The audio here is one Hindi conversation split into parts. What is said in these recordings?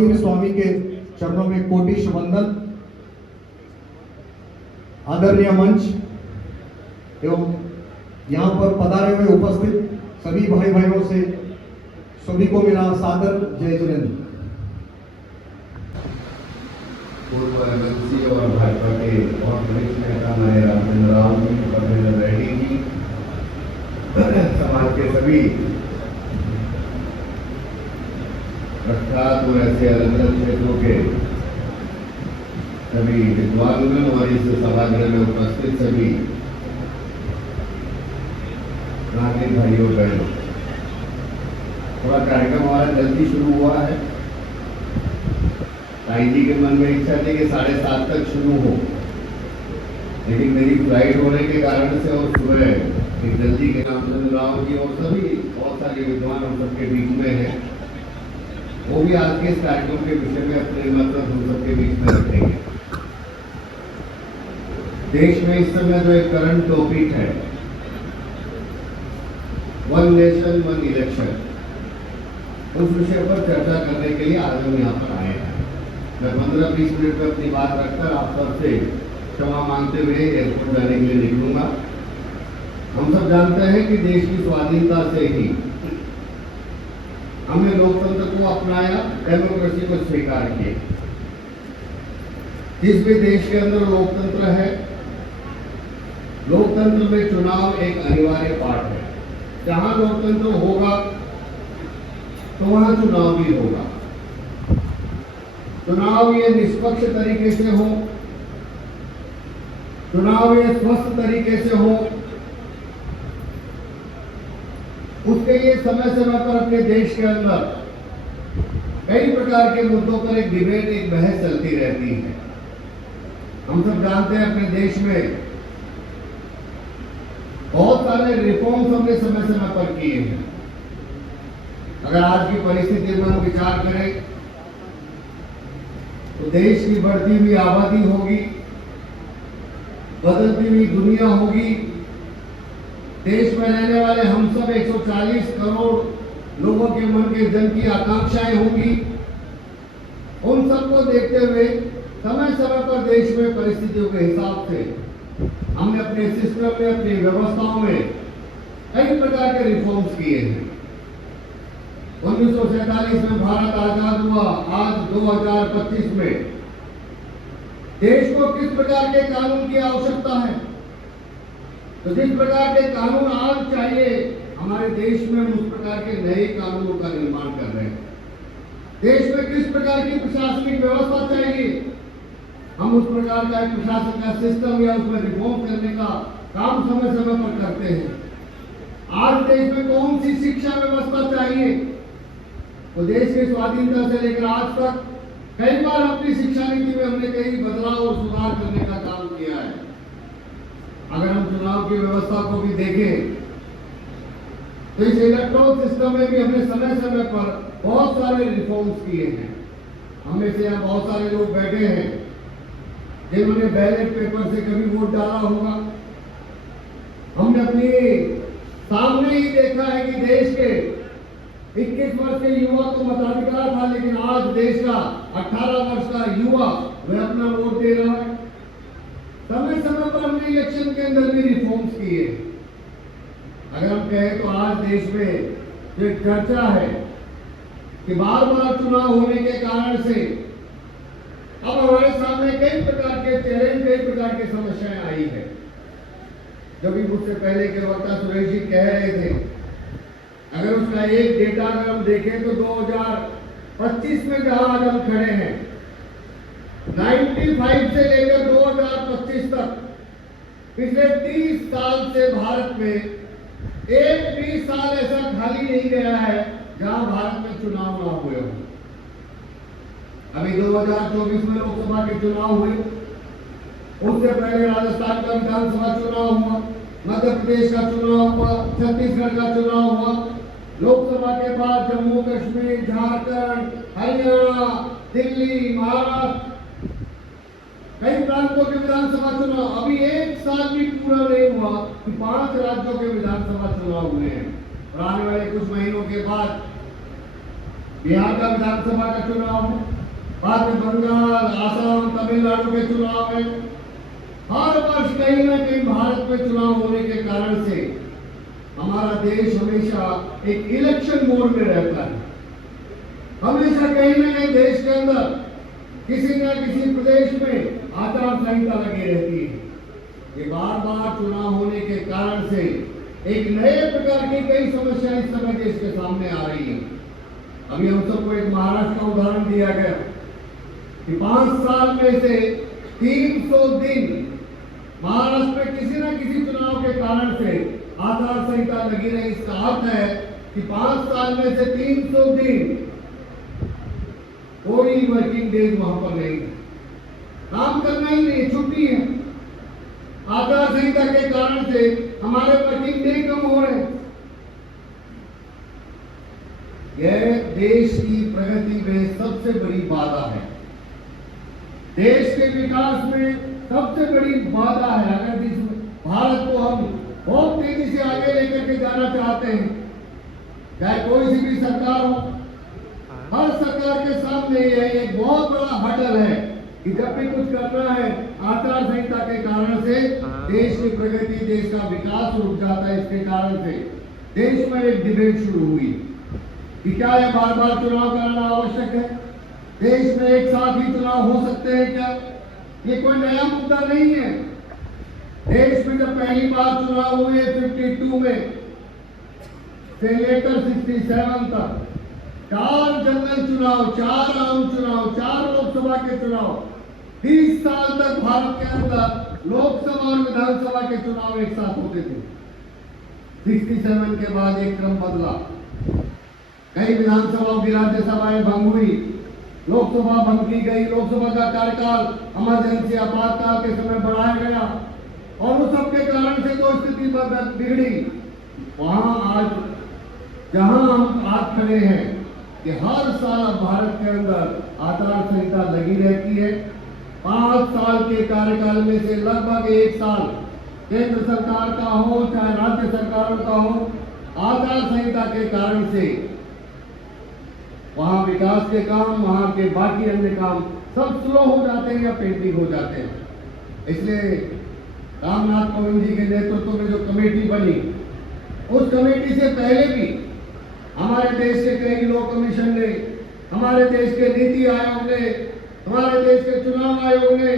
महावीर स्वामी के चरणों में कोटि वंदन। आदरणीय मंच एवं यहाँ पर पधारे हुए उपस्थित सभी भाई बहनों से सभी को मेरा सादर जय जिनेंद्र। पूर्व एमएलसी और भाजपा के और वरिष्ठ नेता हमारे रामचंद्र राव जी, परमेंद्र रेड्डी जी, समाज के सभी प्रख्यात और ऐसे अलग अलग क्षेत्रों के सभी विद्वानगण और इस सभागृह में उपस्थित सभी नागरिक भाइयों बहनों, थोड़ा कार्यक्रम हमारा जल्दी शुरू हुआ है। ताई जी के मन में इच्छा थी कि 7:30 तक शुरू हो, लेकिन मेरी फ्लाइट होने के कारण से और सुबह एक जल्दी के रामचंद्र राव जी और सभी बहुत सारे विद्वान हम सबके बीच में हैं, वो भी आज के इस कार्यक्रम के विषय में अपने मतलब हम सबके बीच में रखेंगे। देश में इस समय जो एक करंट टॉपिक है, वन नेशन वन इलेक्शन, उस विषय पर चर्चा करने के लिए आज हम यहाँ पर आए हैं। मैं 15-20 मिनट में अपनी बात रखकर आप सबसे क्षमा मांगते हुए एयरपोर्ट जाने के लिए निकलूंगा। हम सब जानते हैं कि देश की स्वाधीनता से ही हमने लोकतंत्र को अपनाया, डेमोक्रेसी को स्वीकार किया। जिस भी देश के अंदर लोकतंत्र है, लोकतंत्र में चुनाव एक अनिवार्य पार्ट है। जहां लोकतंत्र होगा तो वहां चुनाव भी होगा। चुनाव ये निष्पक्ष तरीके से हो, चुनाव ये स्वस्थ तरीके से हो, उसके लिए समय समय पर अपने देश के अंदर कई प्रकार के मुद्दों पर एक डिबेट, एक बहस चलती रहती है। हम सब जानते हैं अपने देश में बहुत सारे रिफॉर्म्स हमने समय समय पर किए हैं। अगर आज की परिस्थिति में हम विचार करें तो देश की बढ़ती हुई आबादी होगी, बदलती हुई दुनिया होगी, देश में रहने वाले हम सब 140 करोड़ लोगों के मन के जन की आकांक्षाएं होंगी। उन सबको देखते हुए समय समय पर देश में परिस्थितियों के हिसाब से हमने अपने सिस्टम में, अपनी व्यवस्थाओं में कई प्रकार के रिफॉर्म्स किए हैं। 1947 में भारत आजाद हुआ, आज 2025 में देश को किस प्रकार के कानून की आवश्यकता है, तो जिस प्रकार के कानून आज चाहिए हमारे देश में, हम उस प्रकार के नए कानूनों का निर्माण कर रहे हैं। देश में किस प्रकार की प्रशासनिक व्यवस्था चाहिए, हम उस प्रकार का एक प्रशासन का सिस्टम या उसमें रिफॉर्म करने का काम समय समय पर करते हैं। आज देश में कौन सी शिक्षा व्यवस्था चाहिए, तो देश की स्वाधीनता से लेकर आज तक कई बार अपनी शिक्षा नीति में हमने कई बदलाव और सुधार करने का काम किया है। अगर हम चुनाव की व्यवस्था को भी देखें तो इस इलेक्ट्रॉनिक सिस्टम में भी हमने समय समय पर बहुत सारे रिफॉर्म्स किए हैं। हमें से यहाँ बहुत सारे लोग बैठे हैं जिन्होंने बैलेट पेपर से कभी वोट डाला होगा। हमने अपने सामने ही देखा है कि देश के 21 वर्ष के युवा को मताधिकार था, लेकिन आज देश का 18 वर्ष का युवा वह अपना वोट दे रहा है। समय समय पर हमने इलेक्शन के अंदर भी रिफॉर्म्स किए। अगर हम कहें तो आज देश में जो चर्चा है कि बार बार चुनाव होने के कारण से अब हमारे सामने कई प्रकार के चैलेंज, कई प्रकार की समस्याएं आई है। जो भी मुझसे पहले के वक्ता सुरेश जी कह रहे थे, अगर उसका एक डेटा अगर हम देखें तो 2025 में जहां आज हम खड़े हैं, 95 से लेकर 2025 तक पिछले 30 साल से भारत में एक भी साल ऐसा खाली नहीं गया है जहां भारत में चुनाव ना हुए हो। अभी 2024 में लोकसभा के चुनाव हुए, उससे पहले राजस्थान का विधानसभा चुनाव हुआ, मध्य प्रदेश का चुनाव हुआ, छत्तीसगढ़ का चुनाव हुआ, लोकसभा के बाद जम्मू कश्मीर, झारखंड, हरियाणा, दिल्ली, महाराष्ट्र, कई प्रांतों के विधानसभा चुनाव। अभी एक साल भी पूरा नहीं हुआ कि 5 राज्यों के विधानसभा चुनाव हुए हैं और आने वाले कुछ महीनों के बाद बिहार का विधानसभा का चुनाव है। बाद में बंगाल, आसाम, तमिलनाडु के चुनाव में हर वर्ष कहीं ना कहीं भारत में चुनाव होने के कारण से हमारा देश हमेशा एक इलेक्शन मोड में रहता है। हमेशा कहीं ना कहीं देश के अंदर किसी न किसी प्रदेश में आचार संहिता लगी रहती है। ये बार बार चुनाव होने के कारण से एक नए प्रकार की कई समस्याएं इस समय देश के सामने आ रही है। अभी हम सबको एक महाराष्ट्र का उदाहरण दिया गया कि 5 साल में से 300 दिन महाराष्ट्र में किसी न किसी चुनाव के कारण से आचार संहिता लगी रही। इसका अर्थ है कि 5 साल में से 300 दिन कोई वर्किंग डेज वहां पर नहीं है, काम करना ही नहीं, छुट्टी है। आचार संहिता के कारण से हमारे वर्किंग डे कम हो रहे हैं। यह देश की प्रगति में सबसे बड़ी बाधा है, देश के विकास में सबसे बड़ी बाधा है। अगर इस भारत को हम बहुत तेजी से आगे लेकर के जाना चाहते हैं, चाहे कोई सी भी सरकार हो, हर सरकार के सामने यह एक बहुत बड़ा हडल है कि जब भी कुछ करना है आचार संहिता के कारण से देश की प्रगति, देश का विकास रुक जाता है। इसके कारण से देश में एक डिबेट शुरू हुई कि क्या यह बार बार चुनाव कराना आवश्यक है, देश में एक साथ ही चुनाव हो सकते हैं क्या? ये कोई नया मुद्दा नहीं है। देश में जब पहली बार चुनाव हुए 52 में से लेकर 67 तक 4 जनरल चुनाव, 4 आम चुनाव, 4 लोकसभा के चुनाव, 30 साल तक भारत के अंदर लोकसभा और विधानसभा के चुनाव एक साथ होते थे। 67 के बाद एक क्रम बदला, कई विधानसभाओं की राज्यसभाएं भंग हुई, लोकसभा भंग की गई, लोकसभा का कार्यकाल इमरजेंसी आपातकाल के समय बढ़ाया गया और उस सब के कारण से जो स्थिति बिगड़ी, वहां आज जहां हम आज खड़े हैं कि हर साल भारत के अंदर आचार संहिता लगी रहती है। 5 साल के कार्यकाल में से लगभग 1 साल केंद्र सरकार का हो चाहे राज्य सरकारों का हो, आचार संहिता के कारण से वहां विकास के काम, वहां के बाकी अन्य काम सब स्लो हो जाते हैं या पेंडिंग हो जाते हैं। इसलिए रामनाथ कोविंद जी के नेतृत्व में जो कमेटी बनी, उस कमेटी से पहले भी हमारे देश के कई लॉ कमीशन ने, हमारे देश के नीति आयोग ने, हमारे देश के चुनाव आयोग ने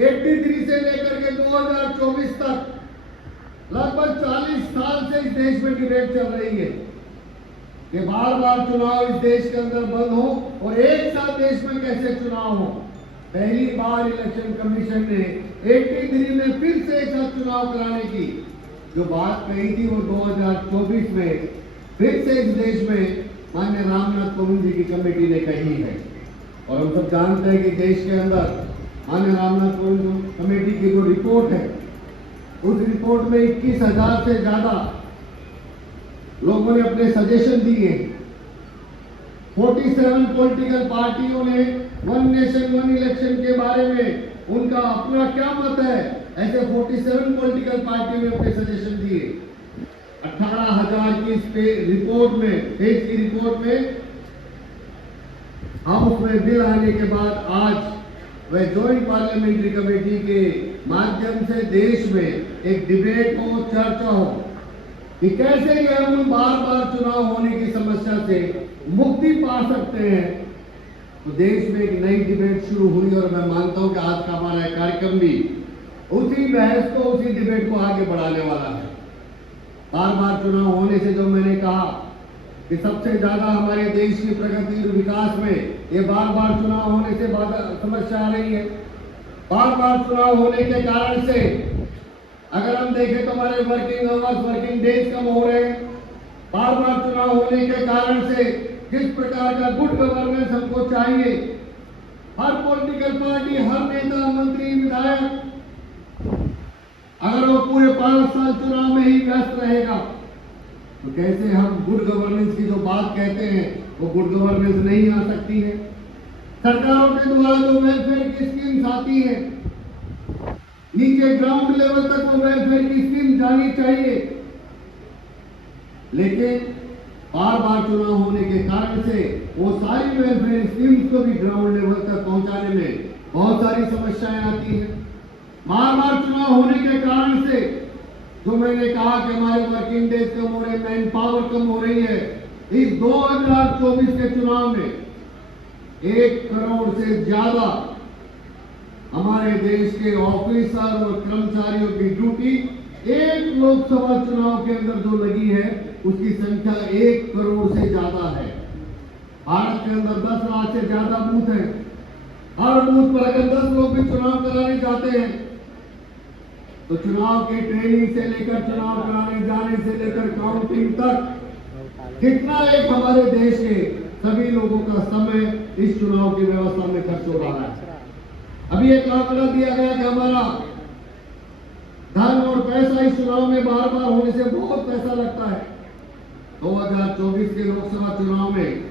83 से लेकर के 2024 तक लगभग 40 साल से इस देश में डिबेट चल रही है कि बार बार चुनाव इस देश के अंदर बंद हो और एक साथ देश में कैसे चुनाव हो। पहली बार इलेक्शन कमीशन ने 83 में फिर से एक साथ चुनाव कराने की जो बात कही थी वो 2024 में फिर से इस देश में माननीय रामनाथ कोविंद जी की कमेटी ने कही है। और हम सब जानते हैं कि देश के अंदर माननीय रामनाथ कोविंद कमेटी की जो रिपोर्ट है, उस रिपोर्ट में 21,000 से ज्यादा लोगों ने अपने सजेशन दिए। 47 पॉलिटिकल पार्टियों ने वन नेशन वन इलेक्शन के बारे में उनका अपना क्या मत है, ऐसे 47 पॉलिटिकल पार्टियों ने अपने सजेशन दिए। 18,000 की इस रिपोर्ट में, पेज की रिपोर्ट में हाउस में बिल आने के बाद आज वह जॉइंट पार्लियामेंट्री कमेटी के माध्यम से देश में एक डिबेट हो, चर्चा हो कि कैसे हम बार बार चुनाव होने की समस्या से मुक्ति पा सकते हैं। तो देश में एक नई डिबेट शुरू हुई और मैं मानता हूं कि आज का हमारा कार्यक्रम भी उसी बहस को, उसी डिबेट को आगे बढ़ाने वाला है। बार बार चुनाव होने से जो मैंने कहा कि सबसे ज्यादा हमारे देश की प्रगति और विकास में ये बार बार चुनाव होने से समस्या आ रही है। बार बार चुनाव होने के कारण से अगर हम देखें तो हमारे वर्किंग आवर्स, वर्किंग डेज कम हो रहे हैं। बार बार चुनाव होने के कारण से जिस प्रकार का गुड गवर्नेंस हमको चाहिए, हर पॉलिटिकल पार्टी, हर नेता, मंत्री, विधायक अगर वो पूरे 5 साल चुनाव में ही व्यस्त रहेगा तो कैसे हम गुड गवर्नेंस की जो बात कहते हैं वो गुड गवर्नेंस नहीं आ सकती है। सरकारों के द्वारा जो वेलफेयर की स्कीम्स आती है, नीचे ग्राउंड लेवल तक वो वेलफेयर की स्कीम जानी चाहिए, लेकिन बार बार चुनाव होने के कारण से वो सारी वेलफेयर स्कीम्स को भी ग्राउंड लेवल तक पहुंचाने में बहुत सारी समस्याएं आती हैं। बार बार चुनाव होने के कारण से जो मैंने कहा कि हमारे वर्किंग डेज कम हो रहे हैं, मैन पावर कम हो रही है, इस 2024 के चुनाव में 1 करोड़ से ज्यादा हमारे देश के ऑफिसर और कर्मचारियों की ड्यूटी एक लोकसभा चुनाव के अंदर जो लगी है उसकी संख्या 1 करोड़ से ज्यादा है। भारत के अंदर 10 लाख से ज्यादा बूथ हैं। हर बूथ पर अगर 10 लोग भी चुनाव कराने जाते हैं तो चुनाव की ट्रेनिंग से लेकर चुनाव कराने जाने से लेकर काउंटिंग तक कितना एक हमारे देश के सभी लोगों का समय इस चुनाव की व्यवस्था में खर्च हो रहा है। अभी एक आंकड़ा दिया गया कि हमारा धन और पैसा इस चुनाव में बार बार होने से बहुत पैसा लगता है। 2024 के लोकसभा चुनाव में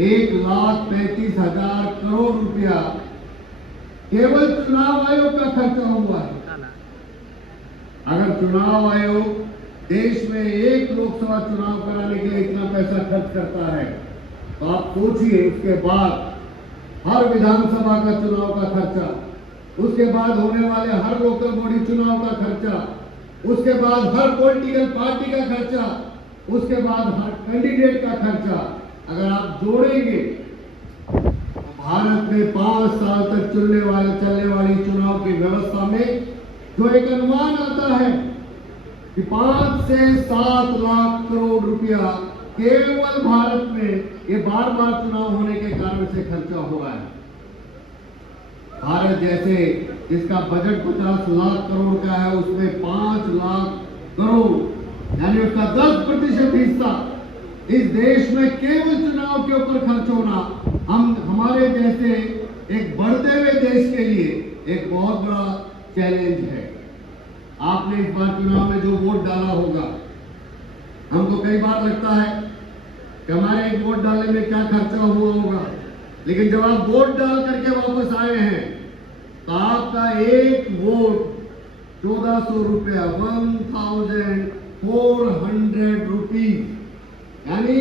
1,35,000 करोड़ रुपया केवल चुनाव आयोग का खर्चा हुआ है। अगर चुनाव आयोग देश में एक लोकसभा चुनाव कराने के लिए इतना पैसा खर्च करता है तो आप सोचिए उसके बाद हर विधानसभा का चुनाव का खर्चा, उसके बाद होने वाले हर लोकल बॉडी चुनाव का खर्चा, उसके बाद हर पॉलिटिकल पार्टी का खर्चा, उसके बाद हर कैंडिडेट का खर्चा अगर आप जोड़ेंगे तो भारत में 5 साल तक चलने वाली चुनाव की व्यवस्था में जो एक अनुमान आता है कि 5 से 7 लाख करोड़ रुपया केवल भारत में ये बार बार चुनाव होने के कारण से खर्चा हो रहा है। भारत जैसे जिसका बजट 50 लाख करोड़ का है उसमें 5 लाख करोड़ यानी उसका 10% हिस्सा इस देश में केवल चुनाव के ऊपर खर्च होना हमारे जैसे एक बढ़ते हुए देश के लिए एक बहुत बड़ा चैलेंज है। आपने इस बार चुनाव में जो वोट डाला होगा, हमको कई बार लगता है कि हमारे एक वोट डालने में क्या खर्चा हुआ होगा, लेकिन जब आप वोट डाल करके वापस आए हैं तो आपका एक वोट 1400 रुपया 1,400 रुपीज यानी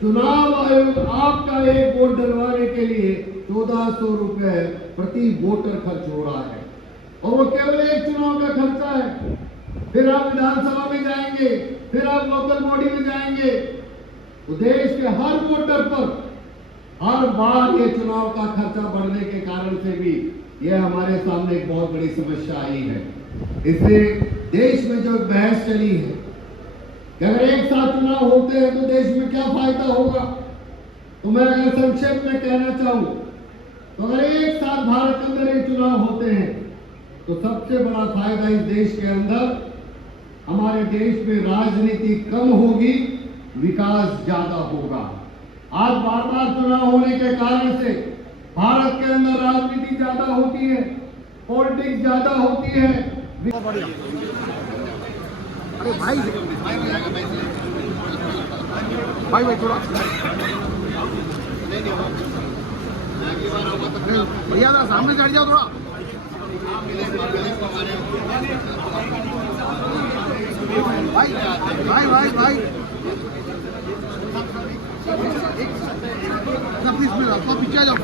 चुनाव आयोग आपका एक वोट डलवाने के लिए 1400 रुपए प्रति वोटर खर्च हो रहा है और वो केवल एक चुनाव का खर्चा है। फिर आप विधानसभा में जाएंगे, फिर आप लोकल बॉडी में जाएंगे तो देश के हर वोटर पर हर बार ये चुनाव का खर्चा बढ़ने के कारण से भी ये हमारे सामने एक बहुत बड़ी समस्या आई है। इसलिए देश में जो बहस चली है कि अगर एक साथ चुनाव होते हैं तो देश में क्या फायदा होगा, तो मैं अगर संक्षेप में कहना चाहूं तो अगर एक साथ भारत के अंदर ये चुनाव होते हैं तो सबसे बड़ा फायदा इस देश के अंदर हमारे देश में राजनीति कम होगी, विकास ज्यादा होगा। आज बार बार चुनाव होने के कारण से भारत के अंदर राजनीति ज्यादा होती है, पॉलिटिक्स ज्यादा होती है। अरे भाई भाई भाई थोड़ा भैया जरा सामने चढ़ जाओ थोड़ा। भाई भाई भाई भाई प्लीज प्लीज पीछे आ जाओ।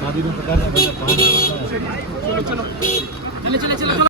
शादी में प्रकार चलो चलो चलो।